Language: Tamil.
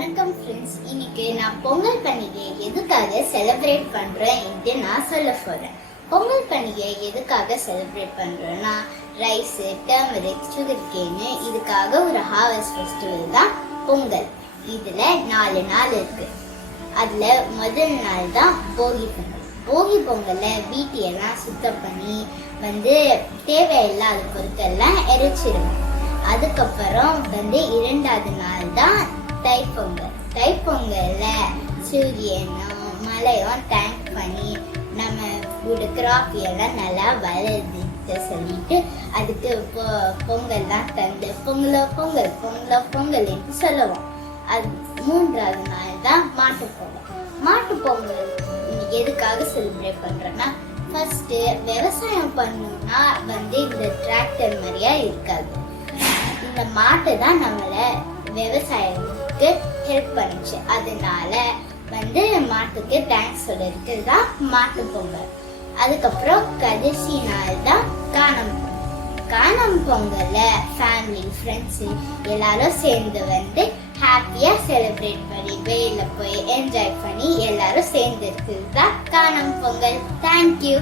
வணக்கம் ஃப்ரெண்ட்ஸ் இன்னைக்கு நான் பொங்கல் பண்டிகையை எதுக்காக செலிப்ரேட் பண்ணுறேன் என்று நான் சொல்ல போகிறேன் பொங்கல் பண்டிகையை எதுக்காக செலிப்ரேட் பண்ணுறேன்னா ரைஸு டர்மரிக் சுகர் கேனு இதுக்காக ஒரு ஹார்வெஸ்ட் ஃபெஸ்டிவல் தான் பொங்கல். இதில் நாலு நாள் இருக்குது அதில் முதல் நாள் தான் போகி பொங்கல். போகி பொங்கலில் வீட்டையெல்லாம் சுத்தம் பண்ணி வந்து தேவையில்லாத பொருட்கள்லாம் எரிச்சிடுவோம் அதுக்கப்புறம் வந்து இரண்டாவது நாள் தான் தைப்பொங்கல். தைப்பொங்கல்ல சூரியனும் மலையும் தேங்க் பண்ணி நம்ம ஒரு கிராப் எல்லாம் நல்லா வளருதுன்னு சொல்லிட்டு அதுக்கு பொ பொங்கல்லாம் தந்து பொங்கலோ பொங்கல் பொங்கலோ பொங்கல் என்று சொல்லுவோம். அது மூன்றாவது நாள் தான் மாட்டு பொங்கல். மாட்டு பொங்கல் எதுக்காக செலிப்ரேட் பண்ணுறோன்னா ஃபஸ்ட்டு விவசாயம் பண்ணணும்னா வந்து இந்த டிராக்டர் மாதிரியா இருக்காது. இந்த மாட்டு தான் நம்மளை எனக்கு ஹெல்ப் பண்ணுச்சு. அதனால வந்து மாட்டுக்கு தேங்க்ஸ் சொல்லிருக்கு தான் மாட்டு பொங்கல். அதுக்கப்புறம் கடைசி நாள் தான் காணும் பொங்கல். காணும் பொங்கல்ல ஃபேமிலி ஃப்ரெண்ட்ஸு எல்லாரும் சேர்ந்து வந்து ஹாப்பியாக செலிப்ரேட் பண்ணி வெளியில் போய் என்ஜாய் பண்ணி எல்லாரும் சேர்ந்து இருக்கிறது தான் காணும் பொங்கல். தேங்க்யூ